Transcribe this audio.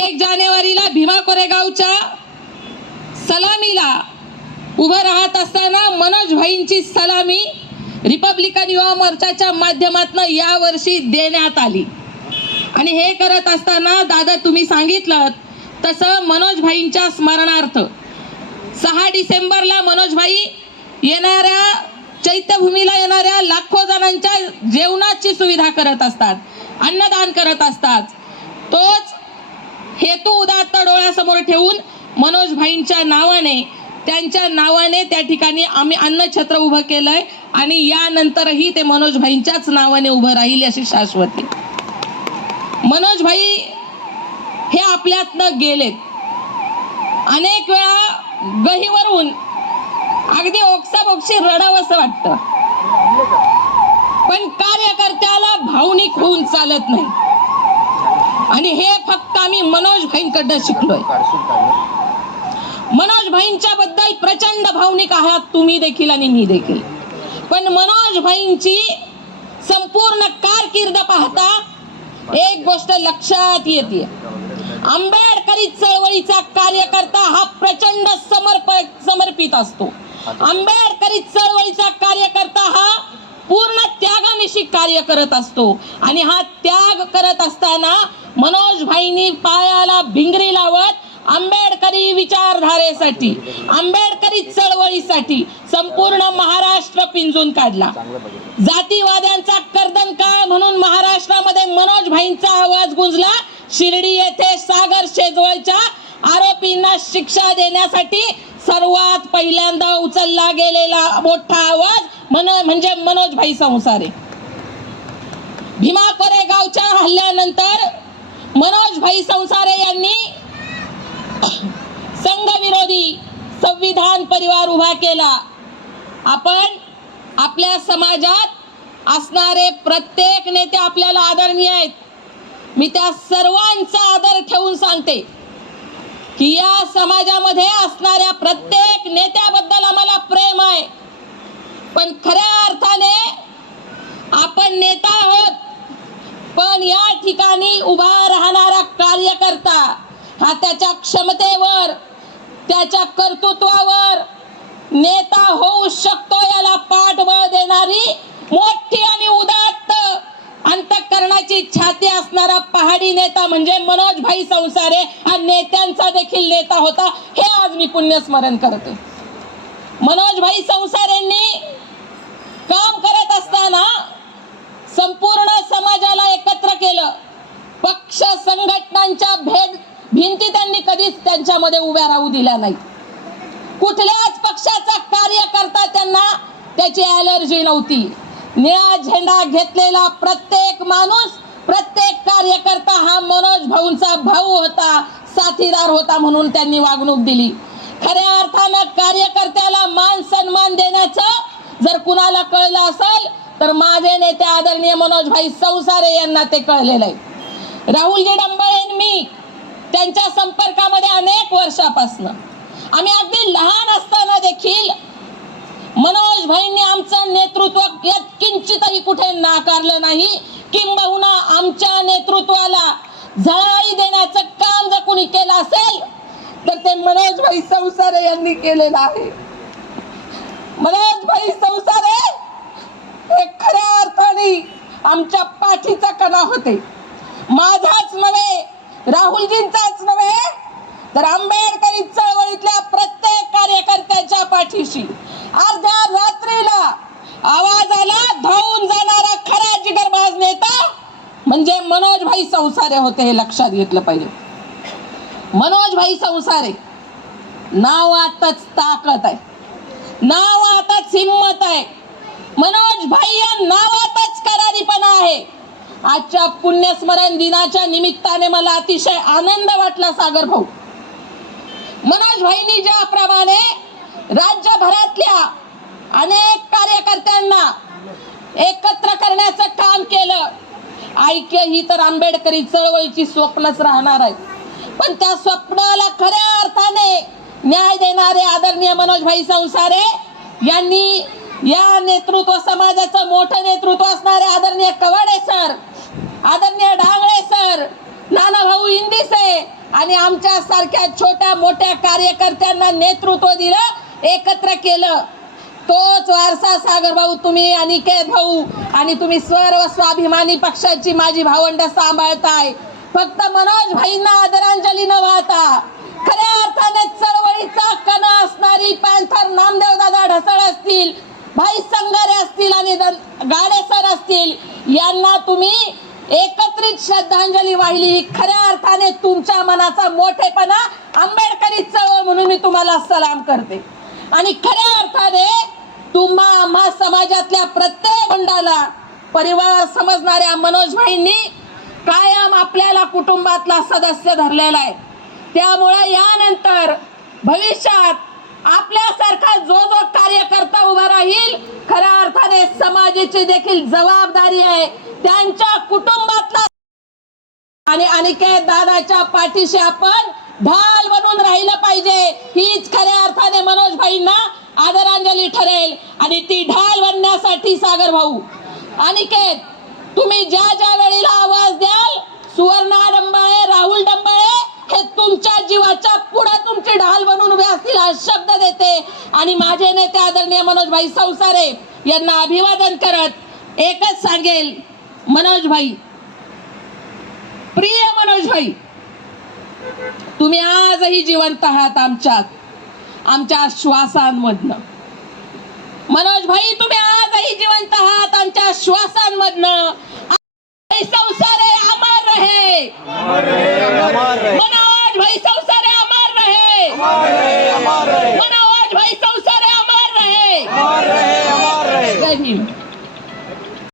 एक जानेवारीला भीमा कोरेगावच्या सलामीला उभं राहत असताना मनोज भाईंची सलामी रिपब्लिकन युवा मोर्चाच्या माध्यमातून यावर्षी देण्यात आली. आणि हे करत असताना दादा तुम्ही सांगितलं तसं मनोज भाईंच्या स्मरणार्थ सहा डिसेंबरला मनोज भाई येणाऱ्या चैत्यभूमीला येणाऱ्या लाखो जणांच्या जेवणाची सुविधा करत असतात अन्नदान करत असतात. तोच हेतू उदात्त डोळ्यासमोर ठेवून मनोज भाईंच्या नावाने त्यांच्या नावाने त्या ठिकाणी आम्ही अन्नछत्र उभं केलंय आणि यानंतरही ते मनोज भाईंच्याच नावाने उभं राहील अशी शाश्वती. मनोज भाई हे आपल्यातनं गेलेत. अनेक वेळा गहीवरून अगदी ओक्साबोक्शी रडावंसं वाटतं. पण कार्यकर्त्याला भावनिक होऊन चालत नाही. आणि हे फक्त आम्ही मनोज भाईंकडनं शिकलोय. मनोज भाईंच्या बद्दल प्रचंड भावनिक आहात तुम्ही देखील आणि मी देखील. पण मनोज भाईंची संपूर्ण कारकीर्द पाहता एक गोष्ट लक्षात येते. आंबेडकरी चळवळीचा कार्यकर्ता हा प्रचंड समर्प समर्पित असतो. आंबेडकरी चळवळीचा कार्यकर्ता हा पूर्ण त्यागानिशी कार्य करत असतो. आणि हा त्याग करत असताना मनोज भाईनी पायाला भिंगरी लावत आंबेडकरी विचारधारेसाठी आंबेडकरी चळवळीसाठी संपूर्ण महाराष्ट्र पिंजून काढला. जातीवाद्यांचा कर्दन काळ म्हणून महाराष्ट्रामध्ये मनोज भाईंचा आवाज गुंजला. शिर्डी येथे सागर शेजवळच्या आरोपींना शिक्षा देण्यासाठी सर्वात पहिल्यांदा उचलला गेलेला मोठा आवाज म्हणजे मनोज भाई संसारे. भीमा कोरेगावच्या हल्ल्यानंतर मनोज भाई संसारे यांनी संघविरोधी संविधान परिवार उभा केला. आपण आपल्या समाजात असणारे प्रत्येक नेते आपल्याला आदरणीय आहेत. मी त्या सर्वांचा आदर ठेवून सांगते. की या समाजामध्ये असणाऱ्या प्रत्येक नेत्याबद्दल आम्हाला प्रेम आहे. पण खऱ्या अर्थाने आपण नेता आहोत पण या ठिकाणी उभा राहणारा कार्यकर्ता हा त्याच्या क्षमतेवर त्याच्या कर्तृत्वावर नेता होऊ शकतो याला पाठबळ देणारी मोठी मोठी छाती असणारा पहाडी नेता म्हणजे मनोज भाई संसारे हा नेत्यांचा देखील नेता होता. हे आज मी पुण्यस्मरण करते. मनोज भाई संसारेंनी काम करत असताना संपूर्ण समाजाला एकत्र केलं. पक्ष संघटनांच्या भेद भिंती त्यांनी कधीच त्यांच्यामध्ये उभ्या राहू दिल्या नाही. कुठल्याच पक्षाचा कार्यकर्ता त्यांना त्याची अलर्जी नव्हती. निळा झेंडा घेतलेला प्रत्येक माणूस प्रत्येक कार्यकर्ता हा मनोज भाऊंचा भाऊ होता साथीदार होता म्हणून त्यांनी वागणूक दिली. खऱ्या अर्थानं कार्यकर्त्याला मान सन्मान देण्याचं जर कुणाला कळलं असेल तर माझे नेते आदरणीय मनोज भाई संसारे यांना ते कळलेलं आहे. राहुलजी डंबळे मी त्यांच्या संपर्कामध्ये अनेक वर्षापासून. आम्ही अगदी लहान असताना देखील मनोज भाईंनी आमचं नेतृत्व किंचितही कुठे नाकारलं नाही. किंबहुना आमच्या नेतृत्वाला झळाळी देण्याचं काम जर कोणी केलं असेल तर ते मनोज भाई संसारे यांनी केलेलं आहे. मनोज भाई संसारे हे खऱ्या अर्थाने आमच्या पाठीचा कणा होते. माझाच नव्हे राहुलजींचाच नव्हे तर आंबेडकरी चळवळीतल्या प्रत्येक कार्यकर्त्याच्या पाठीशी अर्ध्या रात्रीला आवाजाला धावून जाणारा खरा नेता म्हणजे मनोज भाई संसारे होते हे लक्षात घेतलं पाहिजे. मनोज भाई संसारे नावातच ताकद आहे. नावातच हिंमत आहे. मनोज भाई या नावातच करारीपणा आहे. आजच्या पुण्यस्मरण दिनाच्या निमित्ताने मला अतिशय आनंद वाटला सागर भाऊ. मनोज भाईनी ज्याप्रमाणे राज्यभरातल्या अनेक कार्यकर्त्यांना एकत्र करण्याचं काम केलं. ऐक्य ही तर आंबेडकरी चळवळीची स्वप्नच राहणार आहे पण त्या स्वप्नाला खऱ्या अर्थाने न्याय देणारे आदरणीय मनोजभाई संसारे यांनी या नेतृत्व समाजाचं मोठं नेतृत्व असणारे आदरणीय कवाडे सर आदरणीय डांगळे सर नाना भाऊ इंदिसे आणि आमच्या सारख्या छोट्या मोठ्या कार्यकर्त्यांना नेतृत्व दिलं एकत्र केलं. तोच वारसा सागर भाऊ तुम्ही अनिकेत भाऊ आणि तुम्ही सर्व स्वाभिमानी पक्षाची माझी भावंड सांभाळताय. फक्त मनोज भाईंना आदरांजली न वाहता खऱ्या अर्थाने चळवळीचा कणा असणारी पॅन्थर नामदेव दादा ढसाळ असतील भाई संगारे असतील आणि गाडे सर असतील यांना तुम्ही एकत्रित श्रद्धांजली वाहिली. खऱ्या अर्थाने तुमच्या मनाचा मोठेपणा आंबेडकरी चळवळ म्हणून मी तुम्हाला सलाम करते. आणि खऱ्या अर्थाने तुम्हा आम्हा समाजातल्या प्रत्येक मंडळाला परिवार समजणाऱ्या मनोज भाईंनी कायम आपल्याला कुटुंबातला सदस्य धरलेला आहे. त्यामुळे यानंतर भविष्यात आपल्यासारखा जो जो कार्यकर्ता उभा राहील खऱ्या अर्थाने समाजाची देखील जबाबदारी आहे. त्यांच्या कुटुंबातला आणि अनिकेत दादाच्या पाठीशी आपण ढाल बनून राहिलं पाहिजे. हीच खऱ्या मनोज भाईंना आदरांजली ठरेल आणि ती ढाल बनण्यासाठी सागर भाऊ. अनिकेत तुम्ही ज्या ज्या वेळेला आवाज द्याल सुवर्णा डंबाळे राहुल डंबाळे हे तुमच्या जीवाच्या पुढे तुमची ढाल बनून उभे असतील हा शब्द देते. आणि माझे नेते आदरणीय मनोज भाई संसारे यांना अभिवादन करत एकच सांगेल मनोज भाई. प्रिय मनोज भाई तुम्ही आजही जिवंत आहात आमच्यात. आमच्या श्वासांमधनं. मनोज भाई तुम्ही आजही जिवंत आहात आमच्या श्वासांमधनं. संसारे अमर रहे. मनोज भाई संसारे अमर रहे. मनोज भाई संसारे अमर रहे. जय भीम